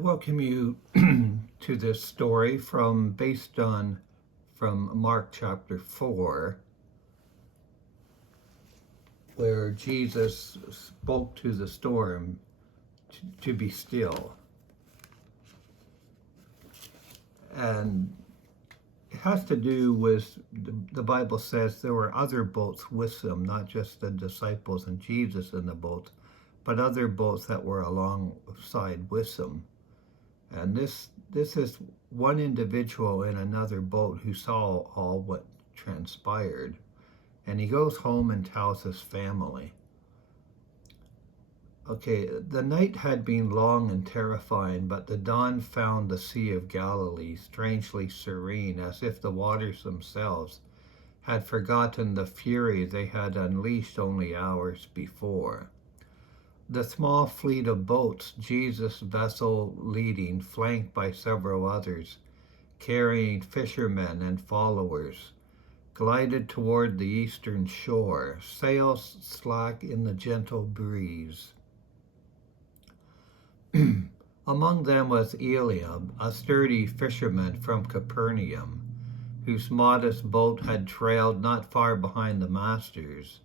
to welcome you to this story from Mark chapter 4, where Jesus spoke to the storm to be still. And it has to do with, the Bible says there were other boats with them, not just the disciples and Jesus in the boat, but other boats that were alongside with them. And this is one individual in another boat who saw all what transpired. And he goes home and tells his family. Okay, the night had been long and terrifying, but the dawn found the Sea of Galilee strangely serene, as if the waters themselves had forgotten the fury they had unleashed only hours before. The small fleet of boats, Jesus' vessel leading, flanked by several others, carrying fishermen and followers, glided toward the eastern shore, sails slack in the gentle breeze. Among them was Eliab, a sturdy fisherman from Capernaum, whose modest boat had trailed not far behind the master's.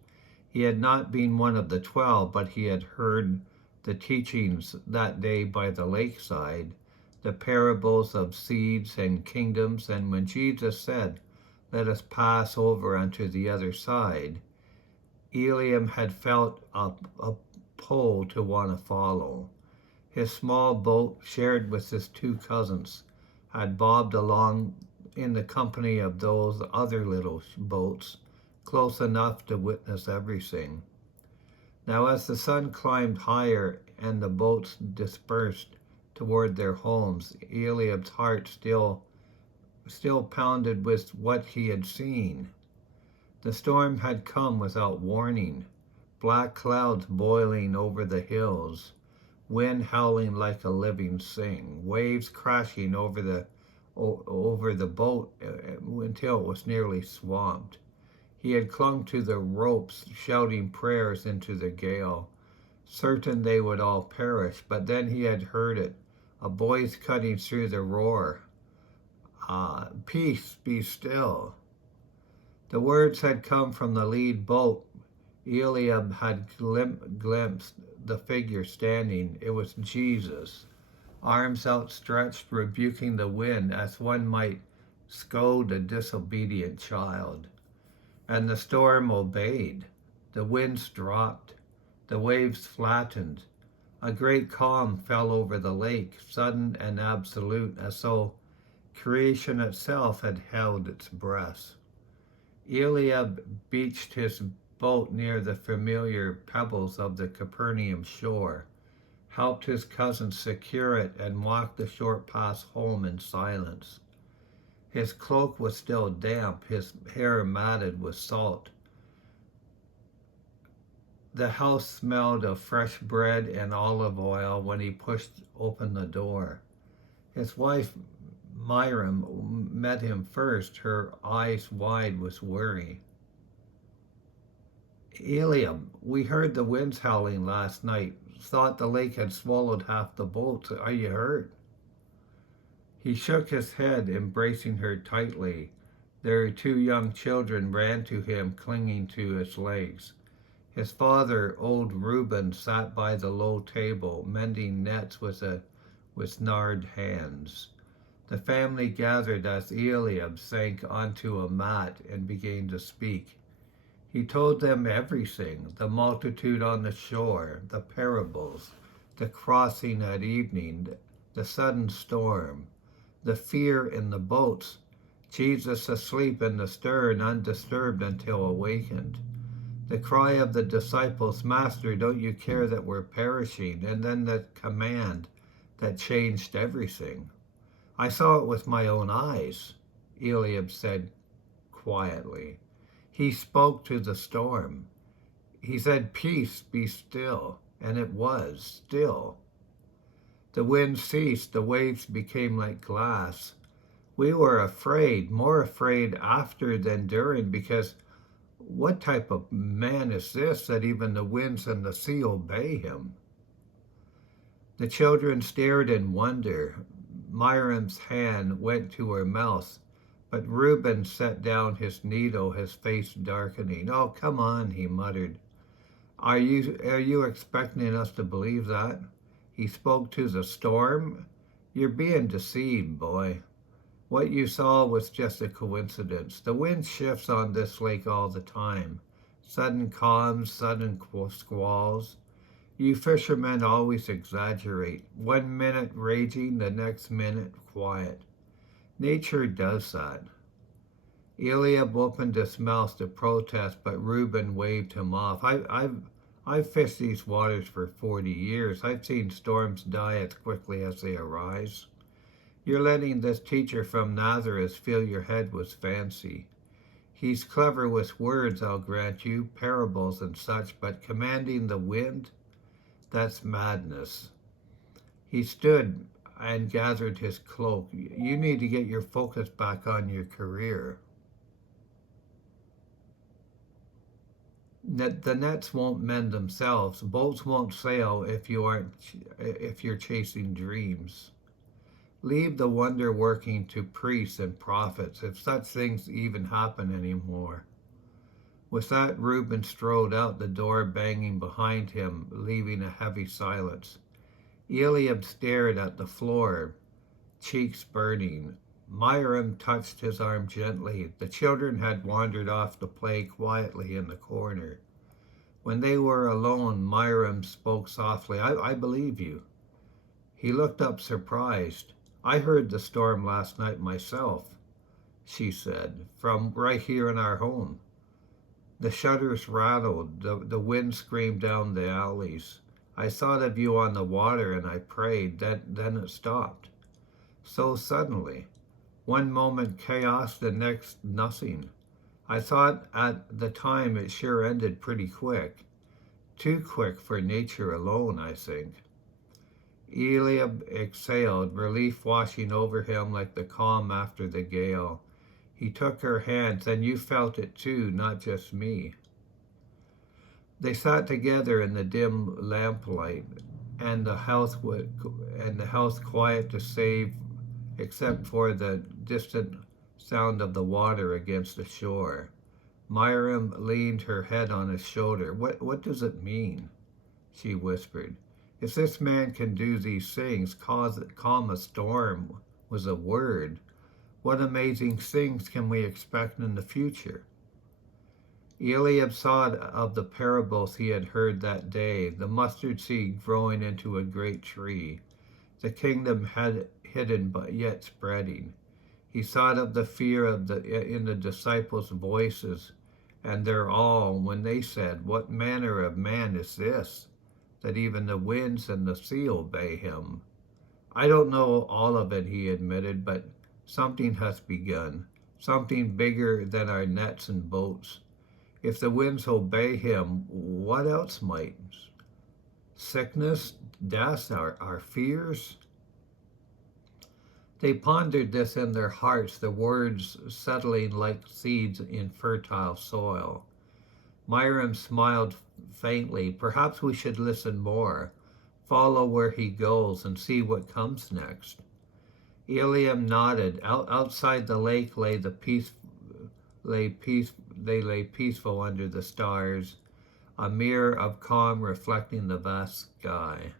He had not been one of the 12, but he had heard the teachings that day by the lakeside, the parables of seeds and kingdoms, and when Jesus said, "Let us pass over unto the other side," Eliam had felt a pull to want to follow. His small boat, shared with his two cousins, had bobbed along in the company of those other little boats, close enough to witness everything. Now as the sun climbed higher and the boats dispersed toward their homes, Eliab's heart still pounded with what he had seen. The storm had come without warning, black clouds boiling over the hills, wind howling like a living thing, waves crashing over the boat until it was nearly swamped. He had clung to the ropes, shouting prayers into the gale, certain they would all perish. But then he had heard it, a voice cutting through the roar. "Peace, be still." The words had come from the lead boat. Eliab had glimpsed the figure standing. It was Jesus, arms outstretched, rebuking the wind as one might scold a disobedient child. And the storm obeyed. The winds dropped. The waves flattened. A great calm fell over the lake, sudden and absolute, as though creation itself had held its breath. Eliab beached his boat near the familiar pebbles of the Capernaum shore, helped his cousin secure it, and walked the short path home in silence. His cloak was still damp, his hair matted with salt. The house smelled of fresh bread and olive oil when he pushed open the door. His wife, Miriam, met him first, her eyes wide with worry. "Eliab, we heard the winds howling last night, thought the lake had swallowed half the boats. Are you hurt?" He shook his head, embracing her tightly. Their two young children ran to him, clinging to his legs. His father, old Reuben, sat by the low table, mending nets with gnarled hands. The family gathered as Eliab sank onto a mat and began to speak. He told them everything, the multitude on the shore, the parables, the crossing at evening, the sudden storm, the fear in the boats, Jesus asleep in the stern, undisturbed until awakened. The cry of the disciples, "Master, don't you care that we're perishing?" And then the command that changed everything. "I saw it with my own eyes," Eliab said quietly. He spoke to the storm. He said, "Peace, be still," and it was still. The wind ceased, the waves became like glass. We were afraid, more afraid after than during, because what type of man is this that even the winds and the sea obey him? The children stared in wonder. Miriam's hand went to her mouth, but Reuben set down his needle, his face darkening. "Oh, come on," he muttered. Are you expecting us to believe that? He spoke to the storm? You're being deceived, boy. What you saw was just a coincidence. The wind shifts on this lake all the time. Sudden calms, sudden squalls. You fishermen always exaggerate. 1 minute raging, the next minute quiet. Nature does that. Eliab opened his mouth to protest, but Reuben waved him off. I've fished these waters for 40 years. I've seen storms die as quickly as they arise. You're letting this teacher from Nazareth fill your head with fancy. He's clever with words, I'll grant you, parables and such, but commanding the wind? That's madness. He stood and gathered his cloak. You need to get your focus back on your career. The nets won't mend themselves. Boats won't sail if you're chasing dreams. Leave the wonder working to priests and prophets, if such things even happen anymore. With that, Reuben strode out, the door banging behind him, leaving a heavy silence. Eliab stared at the floor, cheeks burning. Miriam touched his arm gently. The children had wandered off to play quietly in the corner. When they were alone, Miriam spoke softly. I believe you. He looked up surprised. I heard the storm last night myself, she said, from right here in our home. The shutters rattled, the wind screamed down the alleys. I thought of you on the water and I prayed, then it stopped. So suddenly. One moment chaos, the next nothing. I thought at the time it sure ended pretty quick. Too quick for nature alone, I think. Eliab exhaled, relief washing over him like the calm after the gale. He took her hands, and you felt it too, not just me. They sat together in the dim lamplight, and the house quiet to save, except for the distant sound of the water against the shore. Miriam leaned her head on his shoulder. What does it mean? She whispered. If this man can do these things, calm a storm was a word. What amazing things can we expect in the future? Eliab thought of the parables he had heard that day, the mustard seed growing into a great tree, the kingdom had hidden but yet spreading. He thought of the fear in the disciples' voices and their awe when they said, "What manner of man is this, that even the winds and the sea obey him?" I don't know all of it, he admitted, but something has begun, something bigger than our nets and boats. If the winds obey him, what else might? Sickness, death, our fears? They pondered this in their hearts, the words settling like seeds in fertile soil. Miriam smiled faintly. Perhaps we should listen more, follow where he goes, and see what comes next. Eliab nodded. Outside the lake they lay peaceful under the stars, a mirror of calm reflecting the vast sky.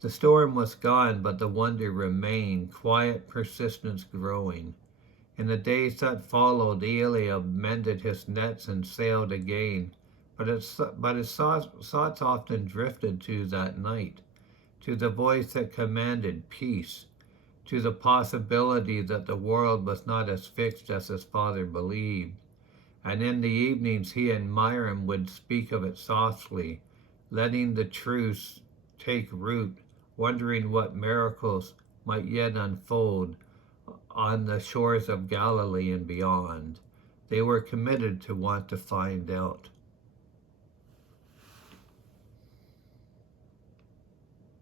The storm was gone, but the wonder remained, quiet persistence growing. In the days that followed, Eliab mended his nets and sailed again, but his thoughts often drifted to that night, to the voice that commanded peace, to the possibility that the world was not as fixed as his father believed. And in the evenings he and Miriam would speak of it softly, letting the truths take root, wondering what miracles might yet unfold on the shores of Galilee and beyond. They were committed to want to find out.